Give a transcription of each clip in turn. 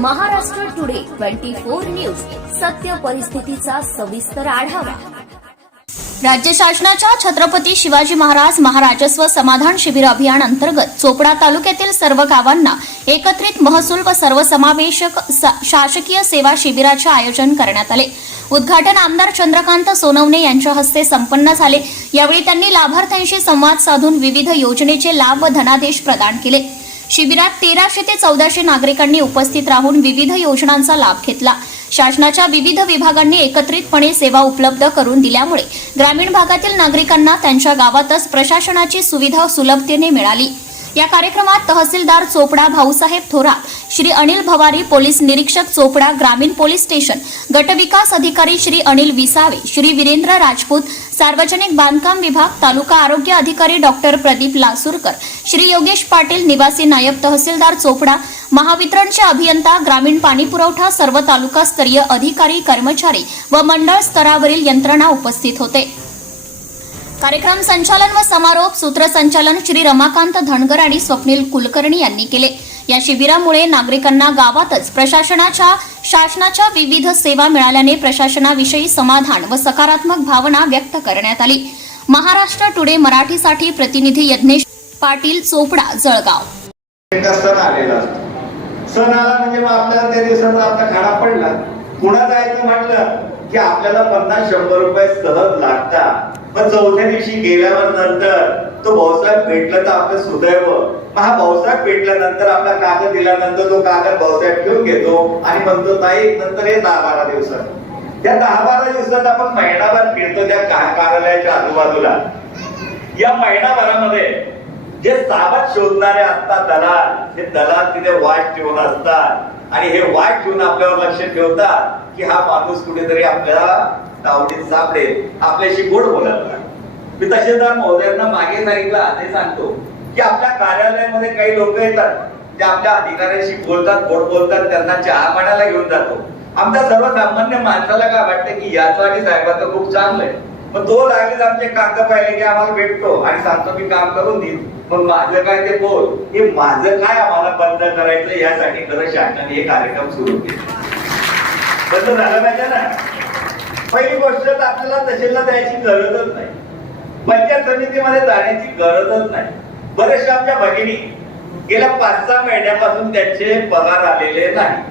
Maharashtra today twenty four news. सत्य परिस्थितीचा सविस्तर आढावा. राज्य शासनाच्या छत्रपती शिवाजी महाराज महाराजस्व समाधान शिबिर अभियान अंतर्गत चोपडा तालुक्यातील सर्व गावांना एकत्रित महसूल व सर्वसमावेशक शासकीय सेवा शिबिराचे आयोजन करण्यात आले. उद्घाटन आमदार चंद्रकांत सोनवणे यांच्या हस्ते संपन्न झाले. यावेळी त्यांनी लाभार्थ्यांशी संवाद साधून विविध योजनेचे लाभ व धनादेश प्रदान केले. शिबिरात तेराशे ते चौदाशे नागरिकांनी उपस्थित राहून विविध योजनांचा लाभ घेतला. शासनाच्या विविध विभागांनी एकत्रितपणे सेवा उपलब्ध करून दिल्यामुळे ग्रामीण भागातील नागरिकांना त्यांच्या गावातच प्रशासनाची सुविधा सुलभतेने मिळाली. या कार्यक्रमात तहसीलदार चोपडा भाऊसाहेब थोरात श्री अनिल भवारी पोलीस निरीक्षक चोपडा ग्रामीण पोलीस स्टेशन गटविकास अधिकारी श्री अनिल विसावे श्री वीरेंद्र राजपूत सार्वजनिक बांधकाम विभाग तालुका आरोग्य अधिकारी डॉक्टर प्रदीप लासूरकर श्री योगेश पाटील निवासी नायब तहसीलदार चोपडा महावितरणचे अभियंता ग्रामीण पाणी पुरवठा सर्व तालुकास्तरीय अधिकारी कर्मचारी व मंडळ स्तरावरील यंत्रणा उपस्थित होते. कार्यक्रम संचालन व समारोप सूत्रसंचालन श्री रमाकांत धनगर आणि स्वप्नील कुलकर्णी यांनी केले. या शिबिरामुळे नागरिकांना गावातच प्रशासनाच्या शासनाच्या विविध सेवा मिळाल्याने प्रशासनाविषयी समाधान व सकारात्मक भावना व्यक्त करण्यात आली. महाराष्ट्र टुडे मराठीसाठी प्रतिनिधी यज्ञेश पाटील चोपडा जळगाव. सण आलेला. सण आला म्हणजे आपल्याला त्या दिवसाचा आपला खाडा पडला. पुन्हा जायचं म्हटलं की आपल्याला पन्नास शंभर रुपये सहज लागतात. पण चौथ्या दिवशी गेल्यावर नंतर तो भाऊसाहेब भेटला तर आपलं सुदैव. मग हा भाऊसाहेब भेटल्यानंतर आपला कागद दिल्यानंतर तो कागद भाऊसाहेब घेऊन घेतो आणि म्हणतो ताई नंतर हे दहा बारा दिवसात. त्या दहा बारा दिवसात आपण महिनाभर फिरतो त्या का- कार्यालयाच्या आजूबाजूला. या महिनाभरामध्ये जे सावध शोधणारे असतात दलाल हे दलाल तिथे वाट ठेवून असतात. आणि हे वाट ठेवून आपल्यावर लक्ष ठेवतात की हा माणूस कुठेतरी आपल्याला तावडीत सापडे आपल्याशी गोड बोलायला लागेल. मी तहसीलदार महोदयांना मागे सांगितलं आधी सांगतो की आपल्या कार्यालयामध्ये काही लोक येतात ते आपल्या अधिकाऱ्यांशी बोलतात गोड बोलतात त्यांना चहा पाण्याला घेऊन जातो. आमच्या सर्वसामान्य माणसाला काय वाटतं की याचं आणि साहेबाचं खूप चांगलं आहे. मग तो लागेल आमचे कागद पाहिले की आम्हाला भेटतो आणि सांगतो मी काम करून देईन मग माझं काय ते बोल. हे माझं काय आम्हाला बंद करायचं यासाठी खरं शासनाने हे कार्यक्रम सुरू केले. बंद झालं पाहिजे ना. पहिली गोष्ट तर आपल्याला तहसीलला द्यायची गरजच नाही. पंचायत समितीमध्ये जाण्याची गरजच नाही. बरेचशा आमच्या भगिनी गेल्या पाच सहा महिन्यापासून त्यांचे पगार आलेले नाही.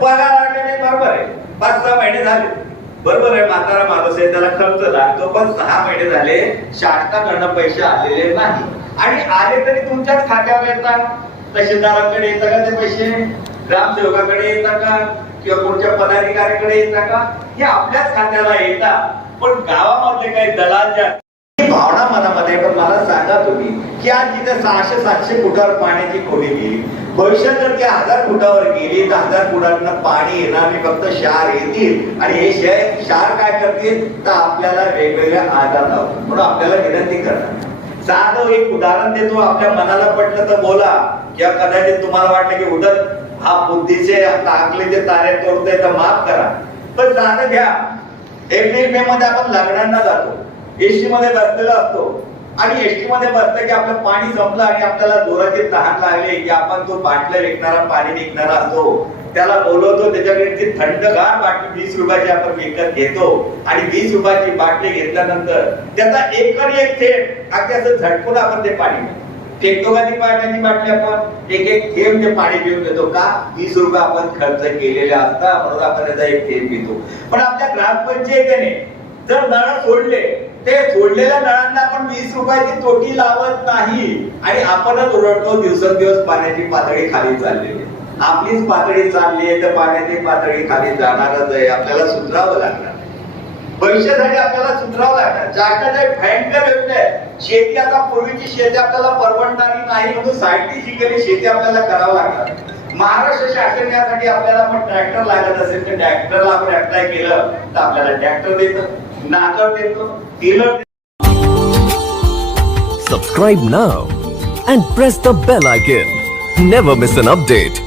पगार आलेले बरोबर आहे. पाच सहा महिने झाले. बरोबर आहे म्हातारा माणूस आहे त्याला खर्च लागतो पण सहा महिने झाले शासनाकडनं पैसे आलेले नाही. आणि आले तरी तुमच्याच खात्यावर येतात. तहसीलदारांकडे येतात का ते पैसे? ग्रामसेवकाकडे येतात का? किंवा कोणत्या पदाधिकाऱ्याकडे येतात का? हे आपल्याच खात्याला येतात पण गावामधले काही दलाल ज्या भावना मनामध्ये पण मला सांगा तुम्ही की आज जिथे सहाशे सातशे फुटावर पाण्याची खोली गेली. भविष्यात जर ती हजार फुटावर गेली तर हजार फुटांना पाणी येणार नाही. फक्त क्षार येतील. आणि हे शहर क्षार काय करतील? तर आपल्याला वेगवेगळ्या आजार लावतील. म्हणून आपल्याला विनंती करणार साधं एक उदाहरण देतो. आपल्या मनाला पटलं तर बोला. किंवा कदाचित तुम्हाला वाटलं की उदर हा बुद्धीचे टाकलेचे तारे तोडतोय तर माफ करा. पण जाणं घ्या एप्रिल मे मध्ये आपण लग्नांना जातो. एसटी मध्ये बसलेला असतो. आणि एसटी मध्ये बसलं की आपलं पाणी संपलं आणि आपल्याला जोराची तहान लागली की आपण तो बाटल्या विकणारा पाणी विकणारा असतो. त्याला बोलवतो त्याच्याकडे ती थंडगार बाटली वीस रुपयाची आपण विकत घेतो. आणि वीस रुपयाची बाटली घेतल्यानंतर त्याचा एकरी एक थेट अगदी असं झटकून आपण ते पाणी पितो. पाण्याची बाटली आपण एक एक थेंब ते पाणी पिऊन घेतो का? वीस रुपये आपण खर्च केलेले असता म्हणून आपण त्याचा एक थेंब पितो. पण आपल्या ग्रामपंचायतीने जर नळ सोडले ते सोडलेल्या नळांना आपण वीस रुपयाची तोटी लावत नाही. आणि आपणच ओरडतो दिवसेंदिवस पाण्याची पातळी खाली चाललेली आपलीच पातळी चालली आहे तर पाण्याची पातळी खाली जाणारच आहे. आपल्याला सुधरावं लागणार. भविष्यासाठी आपल्याला सुधरावं लागणार शासनाचा एक भयंकर योजना आहे शेती आता पूर्वीची शेती आपल्याला परवडणारी नाही म्हणून सायटी सायंटिफिकली शेती आपल्याला करावं लागणार महाराष्ट्र शासन यासाठी आपल्याला मग ट्रॅक्टर लागत असेल तर ट्रॅक्टरला आपण अप्लाय केलं तर आपल्याला ट्रॅक्टर देतं नाकर देतो trailer Subscribe now and press the bell icon. Never miss an update.